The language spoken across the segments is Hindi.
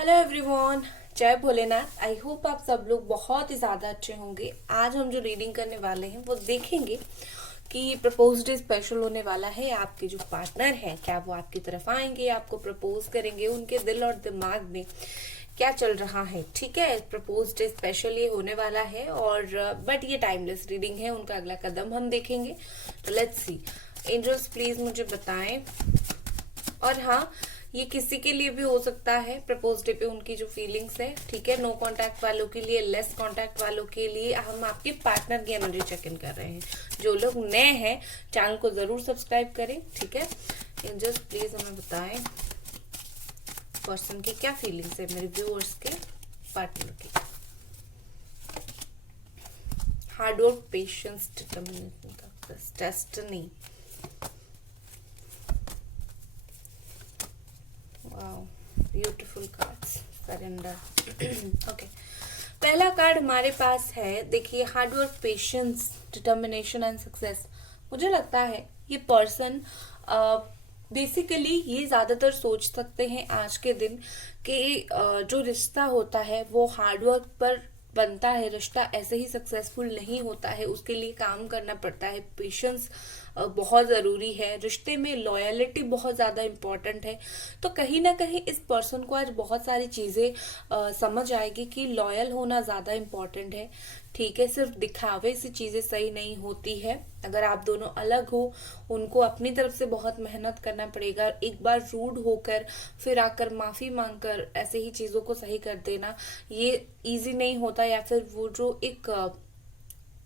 हेलो एवरीवन, जय भोलेनाथ। आई होप आप सब लोग बहुत ही ज़्यादा अच्छे होंगे। आज हम जो रीडिंग करने वाले हैं वो देखेंगे कि प्रपोज डे स्पेशल होने वाला है। आपके जो पार्टनर है क्या वो आपकी तरफ आएंगे, आपको प्रपोज करेंगे, उनके दिल और दिमाग में क्या चल रहा है। ठीक है, प्रपोज डे स्पेशल ये होने वाला है और बट ये टाइमलेस रीडिंग है। उनका अगला कदम हम देखेंगे। तो लेट्स सी। एंजल्स प्लीज मुझे बताएं। और हाँ, ये किसी के लिए भी हो सकता है। प्रपोज डे पे उनकी जो फीलिंग्स है, ठीक है। नो कांटेक्ट वालों के लिए, लेस कांटेक्ट वालों के लिए हम आपके पार्टनर की एनर्जी चेक इन कर रहे हैं। जो लोग नए हैं चैनल को जरूर सब्सक्राइब करें, ठीक है। एंजल्स प्लीज हमें बताएं पर्सन की क्या फीलिंग्स है मेरे व्यूअर्स के पार्टनर की। Hard work, patience, determination, destiny. Beautiful cards. Surrender. Okay, पहला कार्ड हमारे पास है। देखिए, hard work, patience, determination and success. मुझे लगता है ये पर्सन बेसिकली ये ज्यादातर सोच सकते हैं आज के दिन कि जो रिश्ता होता है वो हार्डवर्क पर बनता है। रिश्ता ऐसे ही सक्सेसफुल नहीं होता है, उसके लिए काम करना पड़ता है। पेशेंस बहुत जरूरी है। रिश्ते में लॉयलिटी बहुत ज्यादा इम्पोर्टेंट है। तो कहीं ना कहीं इस पर्सन को आज बहुत सारी चीजें समझ आएगी कि लॉयल होना ज्यादा इम्पोर्टेंट है। ठीक है, सिर्फ दिखावे से चीजें सही नहीं होती है। अगर आप दोनों अलग हो, उनको अपनी तरफ से बहुत मेहनत करना पड़ेगा। एक बार रूड होकर फिर आकर माफी मांगकर ऐसे ही चीजों को सही कर देना ये इजी नहीं होता। या फिर वो जो एक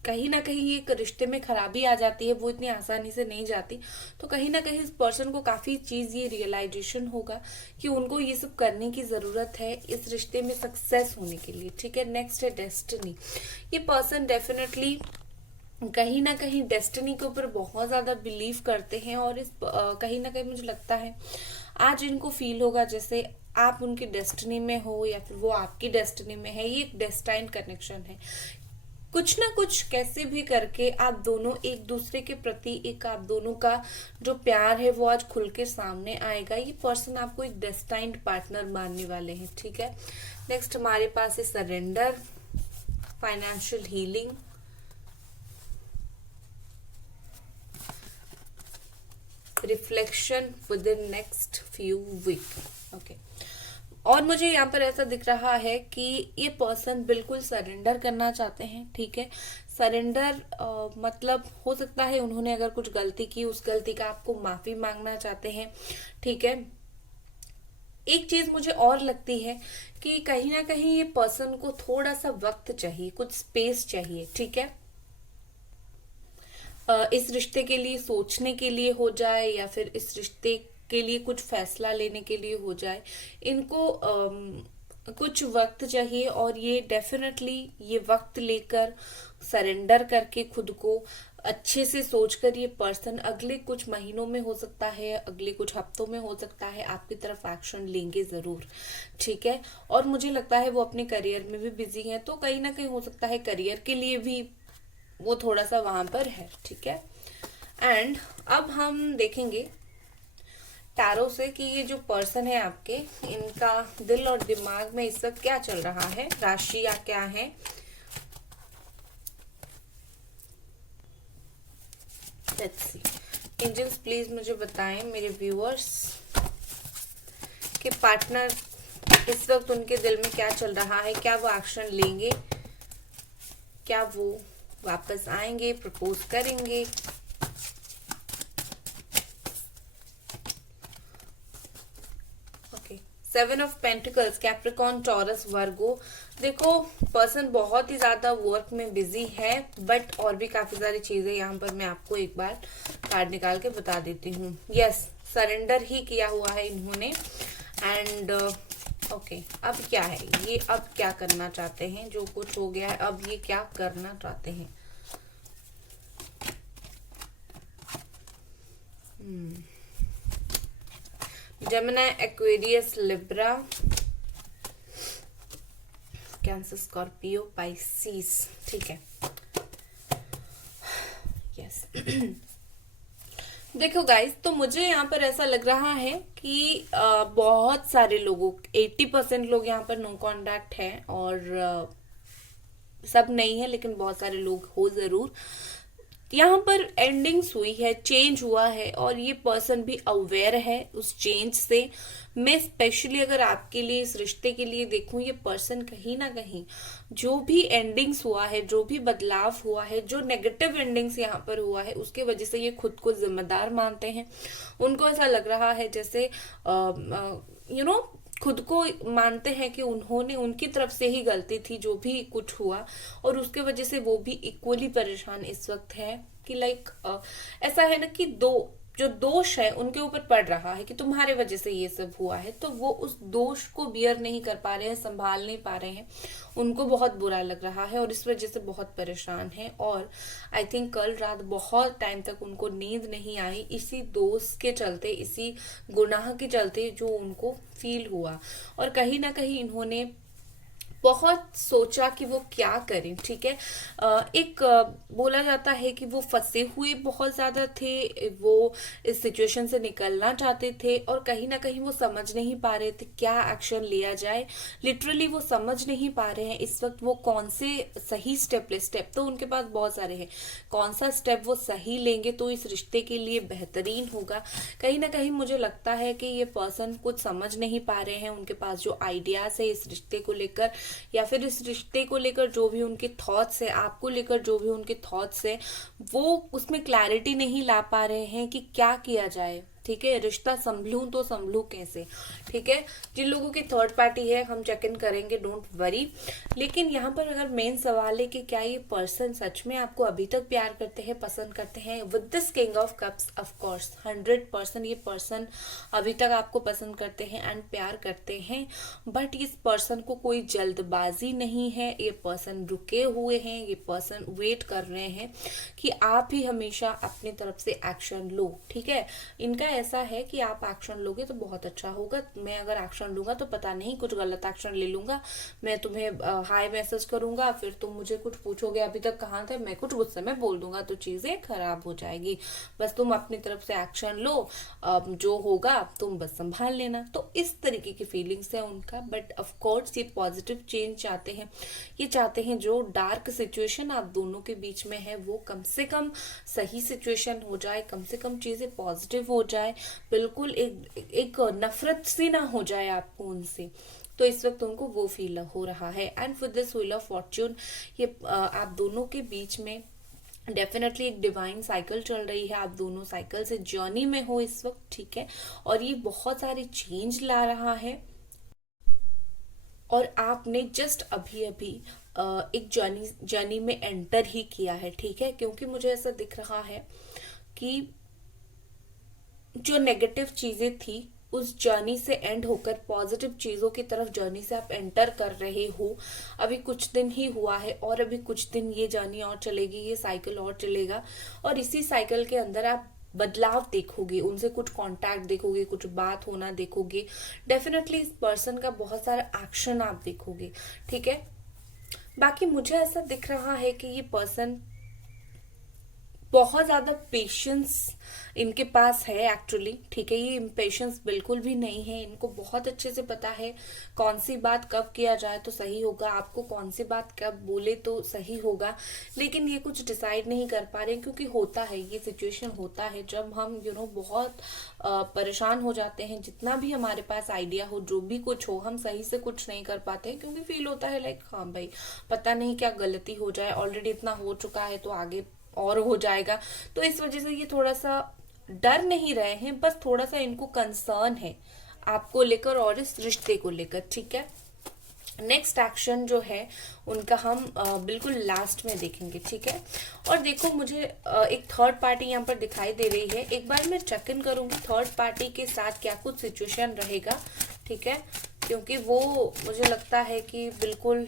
कहीं ना कहीं एक रिश्ते में खराबी आ जाती है, वो इतनी आसानी से नहीं जाती। तो कहीं ना कहीं इस पर्सन को काफी चीज ये रियलाइजेशन होगा कि उनको ये सब करने की जरूरत है इस रिश्ते में सक्सेस होने के लिए। ठीक है, नेक्स्ट है डेस्टिनी। ये पर्सन डेफिनेटली कहीं ना कहीं डेस्टिनी के ऊपर बहुत ज्यादा बिलीव करते हैं और इस कहीं ना कहीं मुझे लगता है आज इनको फील होगा जैसे आप उनकी डेस्टिनी में हो या फिर वो आपकी डेस्टिनी में है। ये एक डेस्टाइन कनेक्शन है। कुछ ना कुछ कैसे भी करके आप दोनों एक दूसरे के प्रति एक आप दोनों का जो प्यार है वो आज खुल के सामने आएगा। ये पर्सन आपको एक डेस्टाइन्ड पार्टनर मानने वाले हैं। ठीक है, नेक्स्ट हमारे पास है surrender, financial healing, reflection within next few week. Okay, और मुझे यहाँ पर ऐसा दिख रहा है कि ये पर्सन बिल्कुल सरेंडर करना चाहते हैं। ठीक है, सरेंडर मतलब हो सकता है उन्होंने अगर कुछ गलती की, उस गलती का आपको माफी मांगना चाहते हैं। ठीक है, एक चीज मुझे और लगती है कि कहीं ना कहीं ये पर्सन को थोड़ा सा वक्त चाहिए, कुछ स्पेस चाहिए। ठीक है, इस रिश्ते के लिए सोचने के लिए हो जाए या फिर इस रिश्ते के लिए कुछ फैसला लेने के लिए हो जाए, इनको कुछ वक्त चाहिए। और ये डेफिनेटली ये वक्त लेकर सरेंडर करके खुद को अच्छे से सोचकर ये पर्सन अगले कुछ महीनों में हो सकता है, अगले कुछ हफ्तों में हो सकता है, आपकी तरफ एक्शन लेंगे जरूर। ठीक है, और मुझे लगता है वो अपने करियर में भी बिजी हैं, तो कहीं ना कहीं हो सकता है करियर के लिए भी वो थोड़ा सा वहां पर है। ठीक है, एंड अब हम देखेंगे टैरो से कि ये जो पर्सन है आपके, इनका दिल और दिमाग में इस वक्त क्या चल रहा है, राशियां क्या है। Let's see. एंजल्स प्लीज मुझे बताएं मेरे व्यूअर्स के पार्टनर इस वक्त उनके दिल में क्या चल रहा है। क्या वो एक्शन लेंगे, क्या वो वापस आएंगे, प्रपोज करेंगे। Okay, 7 of pentacles, Capricorn, Taurus, Virgo. देखो, पर्सन बहुत ही ज्यादा वर्क में बिजी है, बट और भी काफी सारी चीजें यहाँ पर मैं आपको एक बार कार्ड निकाल के बता देती हूँ। यस, सरेंडर ही किया हुआ है इन्होंने। एंड ओके, अब क्या है ये, अब क्या करना चाहते हैं। जो कुछ हो गया है, अब ये क्या करना चाहते हैं। Gemini, Aquarius, Libra, cancer, Scorpio, Pisces. ठीक है, यस। देखो गाइस, तो मुझे यहाँ पर ऐसा लग रहा है कि बहुत सारे लोगों 80% लोग यहाँ पर नो कॉन्टैक्ट हैं, और सब नहीं है लेकिन बहुत सारे लोग हो जरूर। यहाँ पर एंडिंग्स हुई है, चेंज हुआ है, और ये पर्सन भी अवेयर है उस चेंज से। मैं स्पेशली अगर आपके लिए, इस रिश्ते के लिए देखूं, ये पर्सन कहीं ना कहीं जो भी एंडिंग्स हुआ है, जो भी बदलाव हुआ है, जो नेगेटिव एंडिंग्स यहाँ पर हुआ है, उसके वजह से ये खुद को जिम्मेदार मानते हैं। उनको ऐसा लग रहा है जैसे खुद को मानते हैं कि उन्होंने, उनकी तरफ से ही गलती थी जो भी कुछ हुआ, और उसके वजह से वो भी इक्वली परेशान इस वक्त है कि लाइक ऐसा है ना कि दो जो दोष है उनके ऊपर पड़ रहा है कि तुम्हारे वजह से ये सब हुआ है, तो वो उस दोष को बियर नहीं कर पा रहे हैं, संभाल नहीं पा रहे हैं। उनको बहुत बुरा लग रहा है और इस वजह से बहुत परेशान है। और आई थिंक कल रात बहुत टाइम तक उनको नींद नहीं आई, इसी दोष के चलते, इसी गुनाह के चलते जो उनको फील हुआ। और कहीं ना कहीं इन्होंने बहुत सोचा कि वो क्या करें। ठीक है, बोला जाता है कि वो फंसे हुए बहुत ज्यादा थे, वो इस सिचुएशन से निकलना चाहते थे, और कहीं ना कहीं वो समझ नहीं पा रहे थे क्या एक्शन लिया जाए। लिटरली वो समझ नहीं पा रहे हैं इस वक्त वो कौन से सही स्टेप ले। स्टेप तो उनके पास बहुत सारे हैं, कौन सा स्टेप वो सही लेंगे तो इस रिश्ते के लिए बेहतरीन होगा। कहीं ना कहीं मुझे लगता है कि ये पर्सन कुछ समझ नहीं पा रहे हैं। उनके पास जो आइडियाज है इस रिश्ते को लेकर, या फिर इस रिश्ते को लेकर जो भी उनके थॉट्स है, आपको लेकर जो भी उनके थॉट्स है, वो उसमें क्लैरिटी नहीं ला पा रहे हैं कि क्या किया जाए। ठीक है, रिश्ता संभलूं तो संभलूं कैसे। ठीक है, जिन लोगों की थर्ड पार्टी है हम चेक इन करेंगे, डोंट वरी। लेकिन यहाँ पर अगर मेन सवाल है कि क्या ये पर्सन सच में आपको अभी तक प्यार करते हैं, पसंद करते हैं, with this king of cups, of course 100% ये पर्सन अभी तक आपको पसंद करते हैं एंड प्यार करते हैं। बट इस पर्सन को कोई जल्दबाजी नहीं है, ये पर्सन रुके हुए हैं, ये पर्सन वेट कर रहे हैं कि आप ही हमेशा अपनी तरफ से एक्शन लो। ठीक है, इनका ऐसा है कि आप एक्शन लोगे तो बहुत अच्छा होगा। मैं अगर एक्शन लूंगा तो पता नहीं कुछ गलत एक्शन ले लूंगा, मैं तुम्हें हाय मैसेज करूंगा, फिर तुम मुझे कुछ पूछोगे अभी तक कहाँ थे, मैं कुछ गुस्से में बोल दूंगा तो चीजें खराब हो जाएगी। बस तुम अपनी तरफ से एक्शन लो, जो होगा तुम बस संभाल लेना। तो इस तरीके की फीलिंग्स है उनका। बट ऑफ कोर्स ये पॉजिटिव चेंज चाहते हैं, ये चाहते हैं जो डार्क सिचुएशन आप दोनों के बीच में है वो कम से कम सही सिचुएशन हो जाए, कम से कम चीजें पॉजिटिव हो जाए, बिल्कुल एक नफरत सी ना हो जाए आपको उनसे। तो इस वक्त उनको वो फील हो रहा है। And with this wheel of Fortune, ये आप दोनों के बीच में डेफिनेटली एक डिवाइन साइकिल चल रही है। आप दोनों साइकिल से जर्नी में हो इस वक्त। ठीक है, और ये बहुत सारे चेंज ला रहा है, और आपने जस्ट अभी अभी एक जर्नी में एंटर ही किया है। ठीक है, क्योंकि मुझे ऐसा दिख रहा है कि जो नेगेटिव चीजें थी उस जर्नी से एंड होकर पॉजिटिव चीजों की तरफ जर्नी से आप एंटर कर रहे हो। अभी कुछ दिन ही हुआ है और अभी कुछ दिन ये जर्नी और चलेगी, ये साइकिल और चलेगा, और इसी साइकिल के अंदर आप बदलाव देखोगे, उनसे कुछ कांटेक्ट देखोगे, कुछ बात होना देखोगे। डेफिनेटली इस पर्सन का बहुत सारा एक्शन आप देखोगे। ठीक है, बाकी मुझे ऐसा दिख रहा है कि ये पर्सन बहुत ज्यादा पेशेंस इनके पास है एक्चुअली। ठीक है, ये इम्पेशेंस बिल्कुल भी नहीं है। इनको बहुत अच्छे से पता है कौन सी बात कब किया जाए तो सही होगा, आपको कौन सी बात कब बोले तो सही होगा। लेकिन ये कुछ डिसाइड नहीं कर पा रहे, क्योंकि होता है, ये सिचुएशन होता है जब हम बहुत परेशान हो जाते हैं। जितना भी हमारे पास आइडिया हो, जो भी कुछ हो, हम सही से कुछ नहीं कर पाते हैं, क्योंकि फील होता है लाइक हाँ भाई पता नहीं क्या गलती हो जाए, ऑलरेडी इतना हो चुका है तो आगे और हो जाएगा। तो इस वजह से ये थोड़ा सा डर नहीं रहे हैं, बस थोड़ा सा इनको कंसर्न है आपको लेकर और इस रिश्ते को लेकर। ठीक है, नेक्स्ट एक्शन जो है उनका हम बिल्कुल लास्ट में देखेंगे। ठीक है, और देखो मुझे एक थर्ड पार्टी यहाँ पर दिखाई दे रही है। एक बार मैं चेक इन करूंगी थर्ड पार्टी के साथ क्या कुछ सिचुएशन रहेगा। ठीक है, क्योंकि वो मुझे लगता है कि बिल्कुल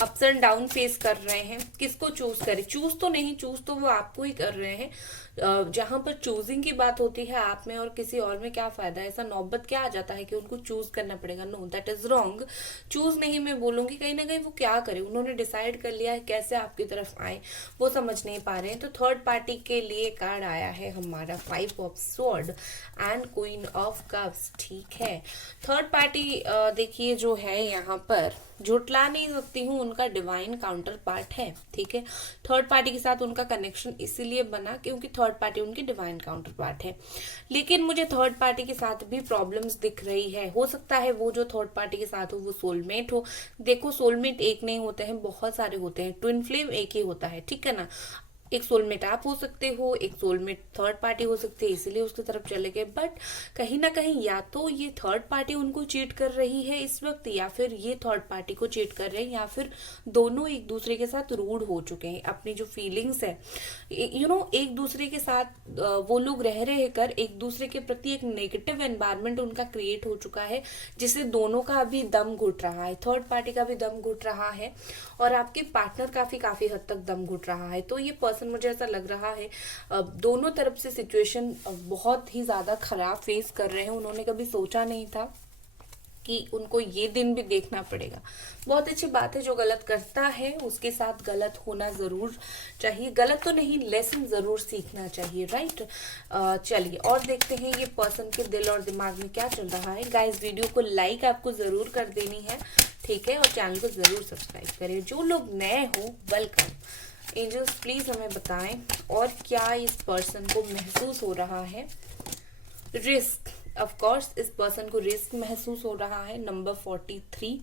अप्स एंड डाउन फेस कर रहे हैं। किसको चूज करें, चूज तो नहीं, चूज तो वो आपको ही कर रहे हैं, जहां पर चूजिंग की बात होती है आप में और किसी और में, क्या फायदा है, ऐसा नौबत क्या आ जाता है कि उनको चूज करना पड़ेगा। No, that is wrong. Choose नहीं मैं बोलूंगी, कहीं ना कहीं वो क्या करे, उन्होंने डिसाइड कर लिया है कैसे आपकी तरफ आए, वो समझ नहीं पा रहे हैं। तो थर्ड पार्टी के लिए कार्ड आया है हमारा 5 of sword and queen of cups. ठीक है, थर्ड पार्टी देखिए जो है यहाँ पर, झुटला नहीं सकती हूँ, उनका डिवाइन काउंटर पार्ट है। ठीक है, थर्ड पार्टी के साथ उनका कनेक्शन इसीलिए बना क्योंकि थर्ड पार्टी उनकी डिवाइन काउंटर पार्ट है। लेकिन मुझे थर्ड पार्टी के साथ भी प्रॉब्लम्स दिख रही है। हो सकता है वो जो थर्ड पार्टी के साथ हो वो सोलमेट हो। देखो, सोलमेट एक नहीं होते हैं, बहुत सारे होते हैं। ट्विन फ्लेम एक ही होता है, ठीक है ना। एक सोलमेट आप हो सकते हो, एक सोलमेट थर्ड पार्टी हो सकती है, इसीलिए उसकी तरफ चले गए। बट कहीं ना कहीं या तो ये थर्ड पार्टी उनको चीट कर रही है इस वक्त, या फिर ये थर्ड पार्टी को चीट कर रहे हैं, या फिर दोनों एक दूसरे के साथ रूड हो चुके हैं। अपनी जो फीलिंग्स है एक दूसरे के साथ वो लोग रह रहे कर एक दूसरे के प्रति एक नेगेटिव एनवायरनमेंट उनका क्रिएट हो चुका है, जिससे दोनों का अभी दम घुट रहा है, थर्ड पार्टी का भी दम घुट रहा है और आपके पार्टनर का भी काफी हद तक दम घुट रहा है। तो ये पर्सन, मुझे ऐसा लग रहा है, दोनों तरफ से सिचुएशन बहुत ही ज्यादा खराब फेस कर रहे हैं। उन्होंने कभी सोचा नहीं था कि उनको ये दिन भी देखना पड़ेगा। बहुत अच्छी बात है, जो गलत करता है उसके साथ गलत होना जरूर चाहिए, गलत तो नहीं, लेसन जरूर सीखना चाहिए, राइट। चलिए और देखते हैं ये पर्सन के दिल और दिमाग में क्या चल रहा है। गाइस, वीडियो को लाइक आपको जरूर कर देनी है, ठीक है, और चैनल को जरूर सब्सक्राइब करें। जो लोग नए हो, वेलकम। एंजल्स प्लीज हमें बताएं और क्या इस पर्सन को महसूस हो रहा है। रिस्क, ऑफ कोर्स इस पर्सन को रिस्क महसूस हो रहा है। नंबर 43,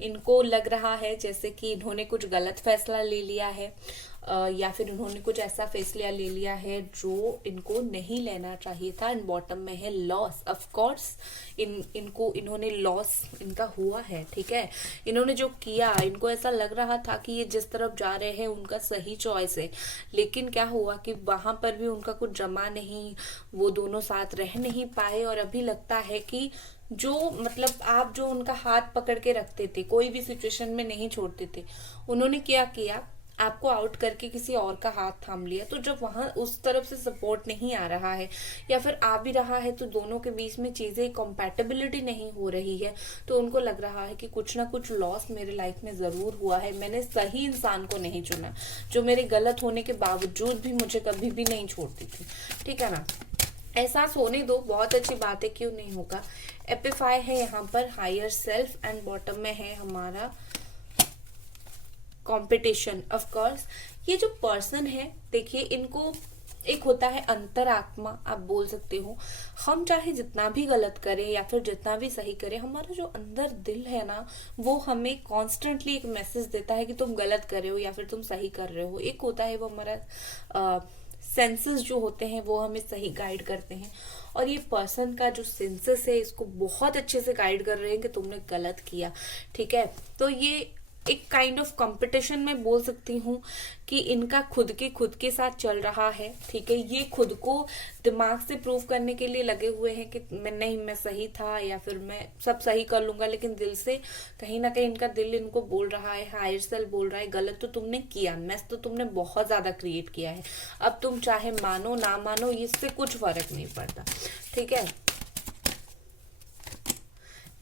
इनको लग रहा है जैसे कि इन्होंने कुछ गलत फैसला ले लिया है, या फिर इन्होंने कुछ ऐसा फैसला ले लिया है जो इनको नहीं लेना चाहिए था। एंड बॉटम में है लॉस। ऑफ कोर्स इन्होंने लॉस इनका हुआ है, ठीक है। इन्होंने जो किया, इनको ऐसा लग रहा था कि ये जिस तरफ जा रहे हैं उनका सही चॉइस है, लेकिन क्या हुआ कि वहां पर भी उनका कुछ जमा नहीं, वो दोनों साथ रह नहीं पाए। और अभी लगता है कि जो मतलब आप जो उनका हाथ पकड़ के रखते थे, कोई भी सिचुएशन में नहीं छोड़ते थे, उन्होंने क्या किया, आपको आउट करके किसी और का हाथ थाम लिया। तो जब वहां उस तरफ से सपोर्ट नहीं आ रहा है, या फिर आ भी रहा है तो दोनों के बीच में चीजें कंपैटिबिलिटी नहीं हो रही है, तो उनको लग रहा है कि कुछ ना कुछ लॉस मेरे लाइफ में जरूर हुआ है। मैंने सही इंसान को नहीं चुना, जो मेरे गलत होने के बावजूद भी मुझे कभी भी नहीं छोड़ती थी, ठीक है ना। एहसास होने दो, बहुत अच्छी बात है, क्यों नहीं होगा। एपिफाई है यहाँ पर हायर सेल्फ एंड बॉटम में है हमारा कंपटीशन। ऑफ कोर्स ये जो पर्सन है, देखिए, इनको एक होता है अंतरात्मा, आप बोल सकते हो। हम चाहे जितना भी गलत करें या फिर जितना भी सही करें, हमारा जो अंदर दिल है ना, वो हमें कॉन्स्टेंटली एक मैसेज देता है कि तुम गलत कर रहे हो या फिर तुम सही कर रहे हो। एक होता है वो हमारा सेंसेस जो होते हैं वो हमें सही गाइड करते हैं, और ये पर्सन का जो सेंसेस है इसको बहुत अच्छे से गाइड कर रहे हैं कि तुमने गलत किया, ठीक है। तो ये एक काइंड ऑफ कंपटीशन में बोल सकती हूँ कि इनका खुद के साथ चल रहा है, ठीक है। ये खुद को दिमाग से प्रूव करने के लिए लगे हुए हैं कि मैं सही था या फिर मैं सब सही कर लूंगा, लेकिन दिल से कहीं ना कहीं इनका दिल इनको बोल रहा है, हायर सेल्फ बोल रहा है, गलत तो तुमने किया, मैस तो तुमने बहुत ज्यादा क्रिएट किया है, अब तुम चाहे मानो ना मानो इससे कुछ फर्क नहीं पड़ता, ठीक है।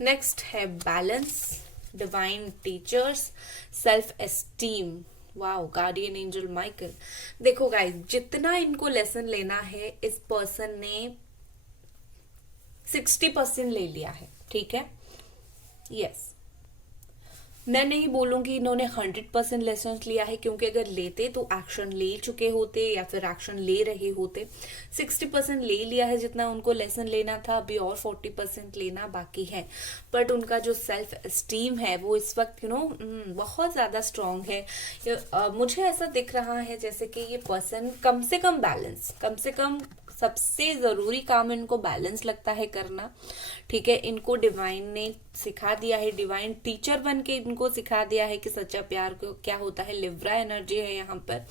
नेक्स्ट है balance, divine teachers, self esteem, wow, guardian angel Michael. देखो गाइस, जितना इनको लेसन लेना है इस पर्सन ने 60% ले लिया है, ठीक है। यस, मैं नहीं बोलूंगी इन्होंने 100% लेसन लिया है, क्योंकि अगर लेते तो एक्शन ले चुके होते या फिर एक्शन ले रहे होते। 60% ले लिया है जितना उनको लेसन लेना था, अभी और 40% लेना बाकी है। बट उनका जो सेल्फ एस्टीम है वो इस वक्त बहुत ज्यादा स्ट्रांग है। मुझे ऐसा दिख रहा है जैसे कि ये पर्सन कम से कम बैलेंस, कम से कम सबसे जरूरी काम इनको बैलेंस लगता है करना, ठीक है। इनको डिवाइन ने सिखा दिया है, डिवाइन टीचर बन के इनको सिखा दिया है कि सच्चा प्यार को क्या होता है। लिब्रा एनर्जी है यहाँ पर।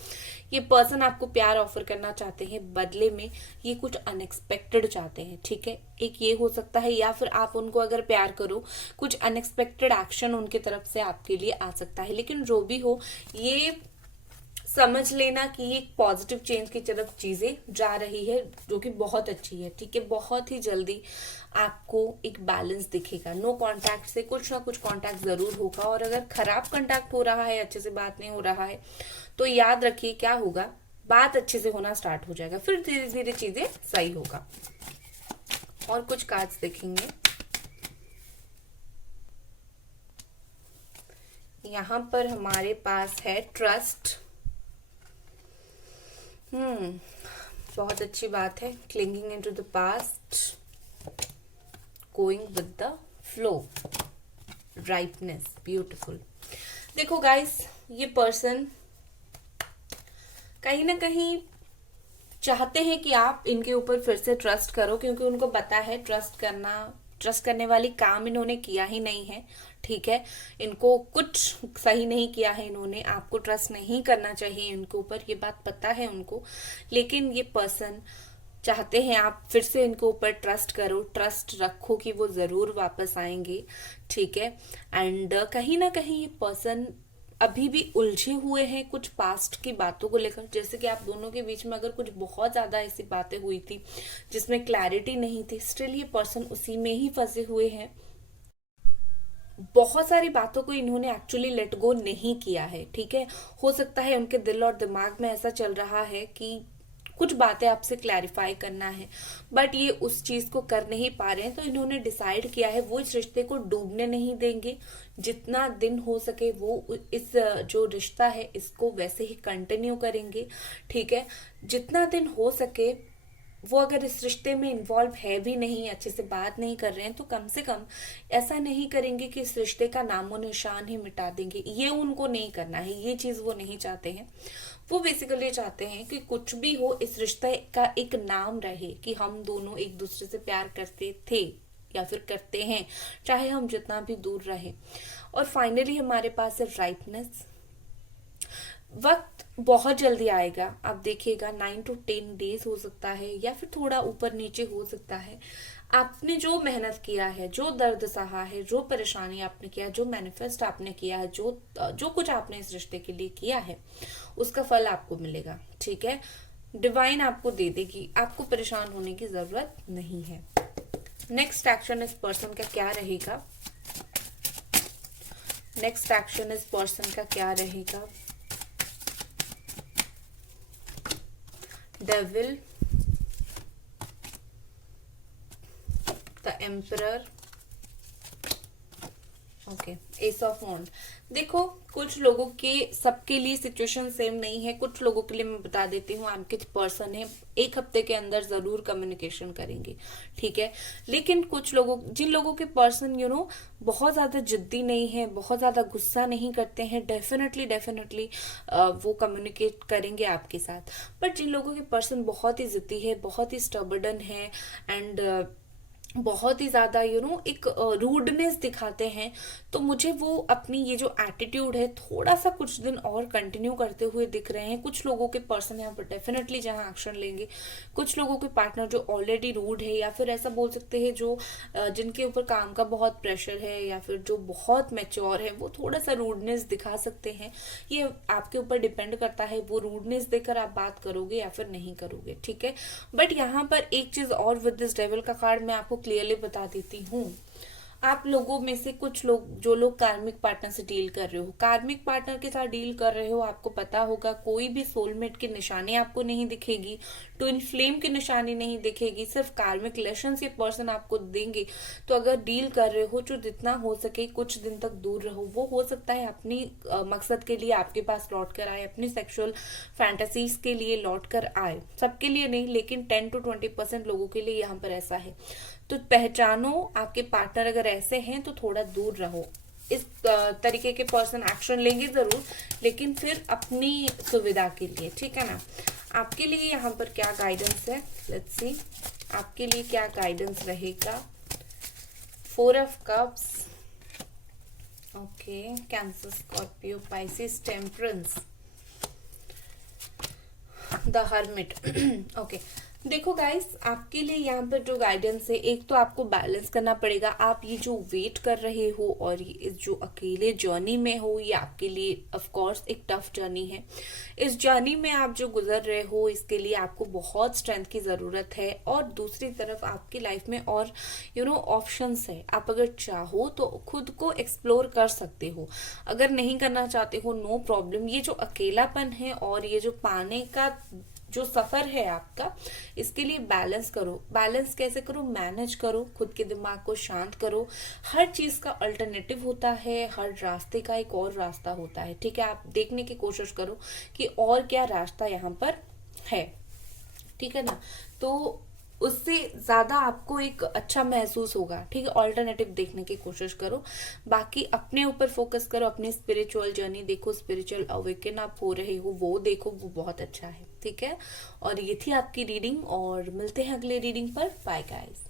ये पर्सन आपको प्यार ऑफर करना चाहते हैं, बदले में ये कुछ अनएक्सपेक्टेड चाहते हैं, ठीक है। एक ये हो सकता है, या फिर आप उनको अगर प्यार करो, कुछ अनएक्सपेक्टेड एक्शन उनकी तरफ से आपके लिए आ सकता है। लेकिन जो भी हो, ये समझ लेना कि ये एक पॉजिटिव चेंज की तरफ चीजें जा रही है, जो कि बहुत अच्छी है। ठीक है, बहुत ही जल्दी आपको एक बैलेंस दिखेगा। नो कांटेक्ट से कुछ ना कुछ कांटेक्ट जरूर होगा, और अगर खराब कांटेक्ट हो रहा है, अच्छे से बात नहीं हो रहा है, तो याद रखिए क्या होगा, बात अच्छे से होना स्टार्ट हो जाएगा, फिर धीरे धीरे चीजें सही होगा। और कुछ कार्ड्स देखेंगे। यहाँ पर हमारे पास है ट्रस्ट। बहुत अच्छी बात है। Clinging into the past, going with the flow, rightness, beautiful. देखो गाइस, ये पर्सन कहीं ना कहीं चाहते हैं कि आप इनके ऊपर फिर से ट्रस्ट करो, क्योंकि उनको पता है ट्रस्ट करने वाली काम इन्होंने किया ही नहीं है। ठीक है, इनको कुछ सही नहीं किया है इन्होंने, आपको ट्रस्ट नहीं करना चाहिए इनके ऊपर, ये बात पता है उनको। लेकिन ये पर्सन चाहते हैं आप फिर से इनके ऊपर ट्रस्ट करो, ट्रस्ट रखो कि वो जरूर वापस आएंगे। ठीक है, एंड कहीं ना कहीं ये पर्सन अभी भी उलझे हुए हैं कुछ पास्ट की बातों को लेकर। जैसे कि आप दोनों के बीच में अगर कुछ बहुत ज्यादा ऐसी बातें हुई थी जिसमें क्लैरिटी नहीं थी, स्टिल ये पर्सन उसी में ही फंसे हुए हैं। बहुत सारी बातों को इन्होंने एक्चुअली लेट गो नहीं किया है। ठीक है, हो सकता है उनके दिल और दिमाग में ऐसा चल रहा है कि कुछ बातें आपसे क्लैरिफाई करना है, बट ये उस चीज को कर नहीं पा रहे हैं। तो इन्होंने डिसाइड किया है वो इस रिश्ते को डूबने नहीं देंगे। जितना दिन हो सके वो इस जो रिश्ता है इसको वैसे ही कंटिन्यू करेंगे। ठीक है, जितना दिन हो सके वो अगर इस रिश्ते में इन्वॉल्व है भी नहीं, अच्छे से बात नहीं कर रहे हैं, तो कम से कम ऐसा नहीं करेंगे कि इस रिश्ते का नामो निशान ही मिटा देंगे। ये उनको नहीं करना है, ये चीज वो नहीं चाहते हैं। वो बेसिकली चाहते हैं कि कुछ भी हो, इस रिश्ते का एक नाम रहे कि हम दोनों एक दूसरे से प्यार करते थे या फिर करते हैं, चाहे हम जितना भी दूर रहे। और फाइनली हमारे पास है राइटनेस। वक्त बहुत जल्दी आएगा, आप देखिएगा 9 to 10 डेज हो सकता है, या फिर थोड़ा ऊपर नीचे हो सकता है। आपने जो मेहनत किया है, जो दर्द सहा है, जो परेशानी आपने किया, जो मैनिफेस्ट आपने किया है, जो कुछ आपने इस रिश्ते के लिए किया है, उसका फल आपको मिलेगा। ठीक है, डिवाइन आपको दे देगी, आपको परेशान होने की जरूरत नहीं है। नेक्स्ट एक्शन इस पर्सन का क्या रहेगा? नेक्स्ट एक्शन इस पर्सन का क्या रहेगा? Devil, the Emperor, okay, ace of wand. देखो, कुछ लोगों के, सबके लिए सिचुएशन सेम नहीं है। कुछ लोगों के लिए मैं बता देती हूँ, आपके पर्सन है 1 हफ्ते के अंदर जरूर कम्युनिकेशन करेंगे। ठीक है, लेकिन कुछ लोगों, जिन लोगों के पर्सन बहुत ज्यादा जिद्दी नहीं है, बहुत ज्यादा गुस्सा नहीं करते हैं, डेफिनेटली वो कम्युनिकेट करेंगे आपके साथ। बट जिन लोगों के पर्सन बहुत ही जिद्दी है, बहुत ही स्टबर्डन है, एंड बहुत ही ज्यादा एक रूडनेस दिखाते हैं, तो मुझे वो अपनी ये जो एटीट्यूड है थोड़ा सा कुछ दिन और कंटिन्यू करते हुए दिख रहे हैं। कुछ लोगों के पर्सन यहाँ पर डेफिनेटली जहाँ एक्शन लेंगे, कुछ लोगों के पार्टनर जो ऑलरेडी रूड है, या फिर ऐसा बोल सकते हैं जो जिनके ऊपर काम का बहुत प्रेशर है, या फिर जो बहुत मैच्योर है, वो थोड़ा सा रूडनेस दिखा सकते हैं। ये आपके ऊपर डिपेंड करता है, वो रूडनेस देकर आप बात करोगे या फिर नहीं करोगे। ठीक है, बट यहाँ पर एक चीज और विद दिस डेविल का कार्ड मैं आपको क्लियरली बता देती हूँ। आप लोगों में से कुछ लोग, जो लोग कार्मिक पार्टनर से डील कर रहे हो, कार्मिक पार्टनर के साथ डील कर रहे हो, आपको पता होगा कोई भी सोलमेट की निशानी आपको नहीं दिखेगी, ट्विन फ्लेम की निशानी नहीं दिखेगी, सिर्फ कार्मिक रिलेशनशिप पर्सन आपको देंगे। तो अगर डील कर रहे हो, जो जितना हो सके कुछ दिन तक दूर रहो। वो हो सकता है अपनी मकसद के लिए आपके पास लौट कर आए, अपनी सेक्सुअल फैंटेसीज के लिए लौट कर आए। सबके लिए नहीं, लेकिन 10 to 20% लोगों के लिए यहाँ पर ऐसा है। तो पहचानो, आपके पार्टनर अगर ऐसे हैं तो थोड़ा दूर रहो। इस तरीके के पर्सन एक्शन लेंगे जरूर, लेकिन फिर अपनी सुविधा के लिए। ठीक है ना? आपके लिए यहाँ पर क्या गाइडेंस है, लेट्स सी आपके लिए क्या गाइडेंस रहेगा। 4 of cups, okay, cancer, Scorpio, Pisces, temperance, the hermit. Okay, देखो गाइस, आपके लिए यहाँ पर जो गाइडेंस है, एक तो आपको बैलेंस करना पड़ेगा। आप ये जो वेट कर रहे हो और ये इस जो अकेले जर्नी में हो, ये आपके लिए ऑफ कोर्स एक टफ जर्नी है। इस जर्नी में आप जो गुजर रहे हो, इसके लिए आपको बहुत स्ट्रेंथ की ज़रूरत है। और दूसरी तरफ आपकी लाइफ में और ऑप्शंस है। आप अगर चाहो तो खुद को एक्सप्लोर कर सकते हो, अगर नहीं करना चाहते हो नो प्रॉब्लम। ये जो अकेलापन है और ये जो पाने का जो सफर है आपका, इसके लिए बैलेंस करो। बैलेंस कैसे करो? मैनेज करो, खुद के दिमाग को शांत करो। हर चीज का अल्टरनेटिव होता है, हर रास्ते का एक और रास्ता होता है, ठीक है? आप देखने की कोशिश करो कि और क्या रास्ता यहाँ पर है, ठीक है ना? तो उससे ज्यादा आपको एक अच्छा महसूस होगा, ठीक है? ऑल्टरनेटिव देखने की कोशिश करो। बाकी अपने ऊपर फोकस करो, अपनी स्पिरिचुअल जर्नी देखो, स्पिरिचुअल अवेकन आप हो रहे हो वो देखो, वो बहुत अच्छा है, ठीक है? और ये थी आपकी रीडिंग, और मिलते हैं अगले रीडिंग पर। Bye guys.